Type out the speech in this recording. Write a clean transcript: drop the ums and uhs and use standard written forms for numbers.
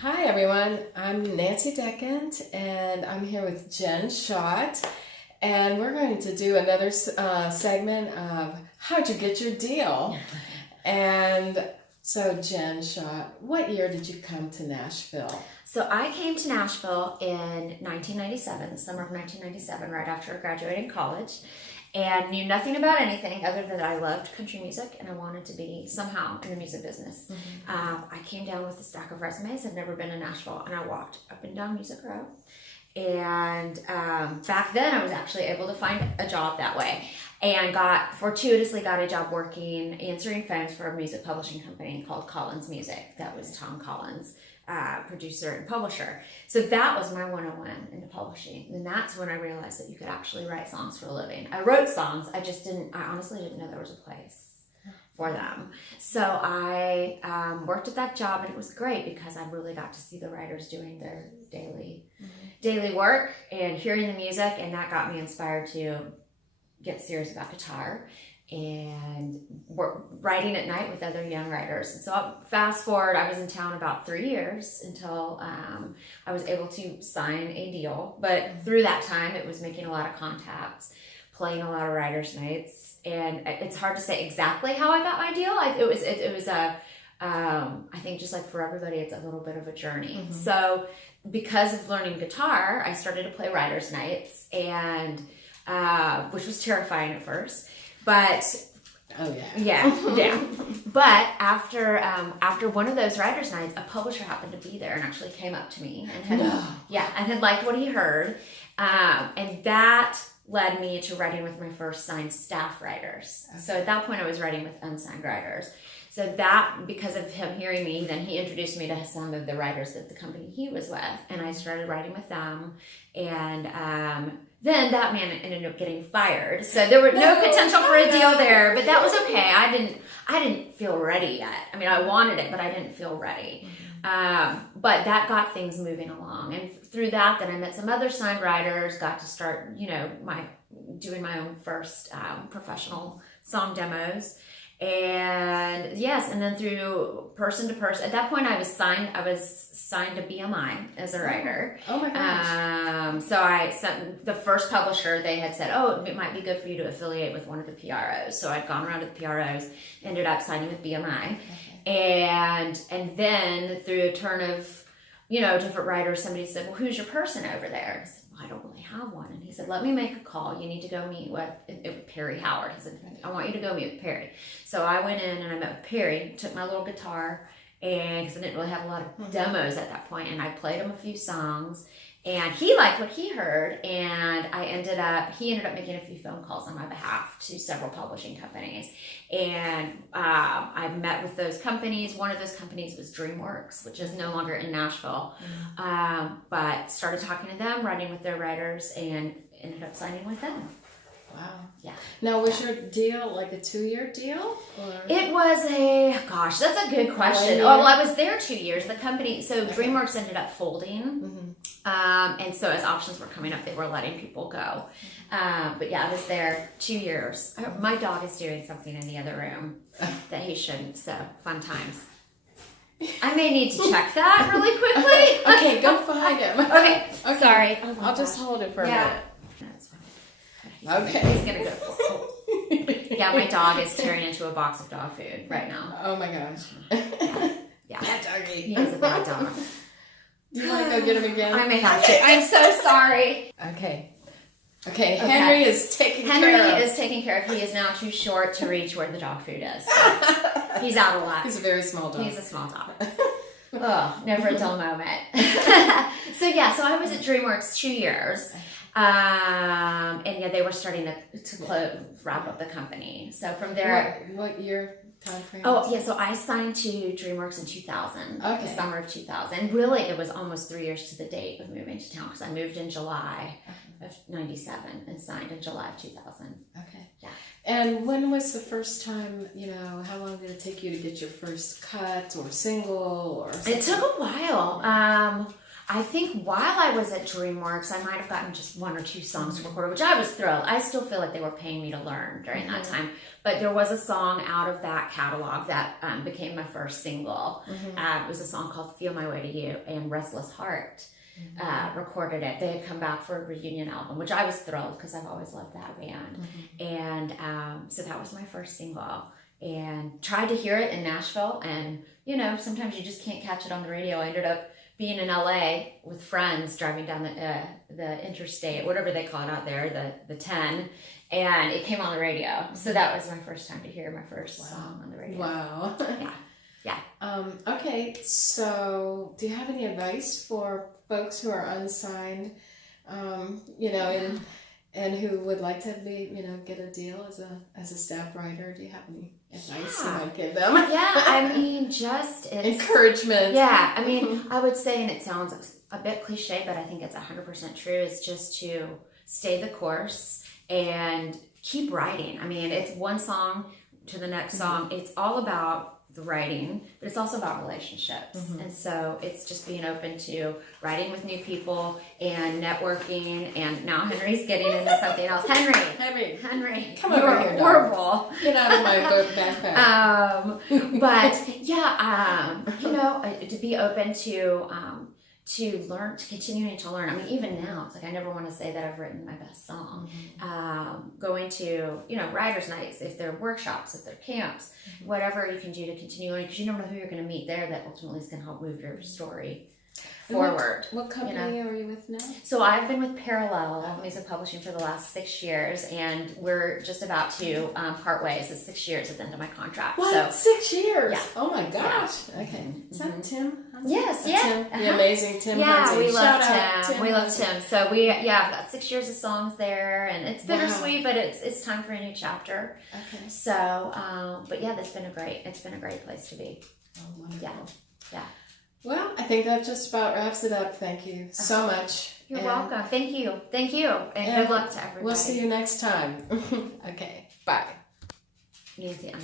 Hi everyone, I'm Nancy Deckent and I'm here with Jenn Schott, and we're going to do another segment of How'd You Get Your Deal? And so Jenn Schott, what year did you come to Nashville? So I came to Nashville in 1997, the summer of 1997, right after graduating college, and knew nothing about anything other than I loved country music and I wanted to be somehow in the music business. I came down with a stack of resumes. I'd never been to Nashville, and I walked up and down Music Row. And back then I was actually able to find a job that way, and fortuitously got a job working, answering phones for a music publishing company called Collins Music. That was Tom Collins, producer and publisher. So that was my 101 into publishing. And that's when I realized that you could actually write songs for a living. I wrote songs, I honestly didn't know there was a place for them. So I worked at that job, and it was great because I really got to see the writers doing their daily work and hearing the music, and that got me inspired to get serious about guitar and writing at night with other young writers. And so fast forward, I was in town about 3 years until I was able to sign a deal. But through that time, it was making a lot of contacts, playing a lot of writers' nights, and it's hard to say exactly how I got my deal. It was I think just like for everybody, it's a little bit of a journey. So because of learning guitar, I started to play writers' nights, and which was terrifying at first. But yeah. But after one of those writers' nights, a publisher happened to be there and actually came up to me and had liked what he heard, and that led me to writing with my first signed staff writers. Okay. So at that point, I was writing with unsigned writers. So that, because of him hearing me, then he introduced me to some of the writers at the company he was with, and I started writing with them. And then that man ended up getting fired. So there was no potential for a deal there, but that was okay. I didn't feel ready yet. I mean, I wanted it, but I didn't feel ready. But that got things moving along. And through that, then I met some other signed writers, got to start, doing my own first professional song demos. And yes, and then through person to person, at that point I was signed to BMI as a writer. Oh my gosh. So I sent the first publisher, they had said, oh, it might be good for you to affiliate with one of the PROs. So I'd gone around to the PROs, ended up signing with BMI. Okay. And then through a turn of, different writers, somebody said, well, who's your person over there? I said, well, I don't really have one. And he said, let me make a call. You need to go meet with Perry Howard. He said, I want you to go meet with Perry. So I went in and I met with Perry, took my little guitar, and because I didn't really have a lot of demos at that point, and I played him a few songs, and he liked what he heard, and he ended up making a few phone calls on my behalf to several publishing companies. And I met with those companies. One of those companies was DreamWorks, which is no longer in Nashville. But started talking to them, writing with their writers, and ended up signing with them. Wow. Yeah. Now, was your deal like a 2-year deal? Or? It was that's a good question. Well, I was there 2 years. The company, so DreamWorks ended up folding. And so as options were coming up, they were letting people go. But yeah, I was there 2 years. My dog is doing something in the other room that he shouldn't, so fun times. I may need to check that really quickly. Okay, go find him. Okay. Sorry. I'll just hold it for a minute. That's fine. Okay. He's going to go for it. Yeah, my dog is tearing into a box of dog food right now. Oh my gosh. Yeah. Bad doggy. He is a bad dog. Do you want to go get him again? I may have to. I'm so sorry. Okay, Henry is taking care of. Henry is taken care of. He is now too short to reach where the dog food is. So he's out a lot. He's a very small dog. He's a small dog. Oh, never a dull moment. So I was at DreamWorks 2 years. And they were starting to wrap up the company. So from there... What year time frame? Oh, yeah, so I signed to DreamWorks in 2000, the summer of 2000. And really, it was almost 3 years to the date of moving to town, because I moved in July of 97 and signed in July of 2000. Okay. Yeah. And when was the first time, how long did it take you to get your first cut or single or something? It took a while. I think while I was at DreamWorks, I might have gotten just 1 or 2 songs recorded, which I was thrilled. I still feel like they were paying me to learn during that time. But there was a song out of that catalog that became my first single. It was a song called Feel My Way to You, and Restless Heart recorded it. They had come back for a reunion album, which I was thrilled because I've always loved that band. And so that was my first single. And tried to hear it in Nashville, and you know, sometimes you just can't catch it on the radio. I ended up being in LA with friends driving down the interstate, whatever they call it out there, the 10, and it came on the radio. So that was my first time to hear my first song on the radio. Wow. Yeah. Okay, so do you have any advice for folks who are unsigned, you know, and who would like to be, you know, get a deal as a staff writer? Do you have any advice you might give them? Yeah, I mean, just encouragement. Yeah, I mean, I would say, and it sounds a bit cliche, but I think it's 100% true, is just to stay the course and keep writing. I mean, it's one song to the next song. It's all about the writing, but it's also about relationships. And so it's just being open to writing with new people and networking. And now Henry's getting into something else. Henry, come over here. Horrible. Get out of my backpack. But yeah, you know, to be open to learn, to continuing to learn. I mean, even now, it's like I never want to say that I've written my best song. Going to, you know, writers' nights, if they're workshops, if they're camps, whatever you can do to continue learning, because you never know who you're going to meet there that ultimately is going to help move your story forward. What company are you with now? So I've been with Parallel Music Publishing for the last 6 years, and we're just about to part ways. It's 6 years at the end of my contract. What? So, 6 years? Yeah. Oh my gosh. Yeah. Okay. Is that Tim? Hunze? Yes, Tim, the amazing Tim. Yeah, Hunze. we love Tim. Tim. We love Tim. So I've got 6 years of songs there, and it's bittersweet, but it's time for a new chapter. Okay. So, but yeah, it's been a great place to be. Oh, wonderful. Yeah. Well, I think that just about wraps it up. Thank you so much. You're welcome. Thank you, and good luck to everybody. We'll see you next time. Okay. Bye. Nancy,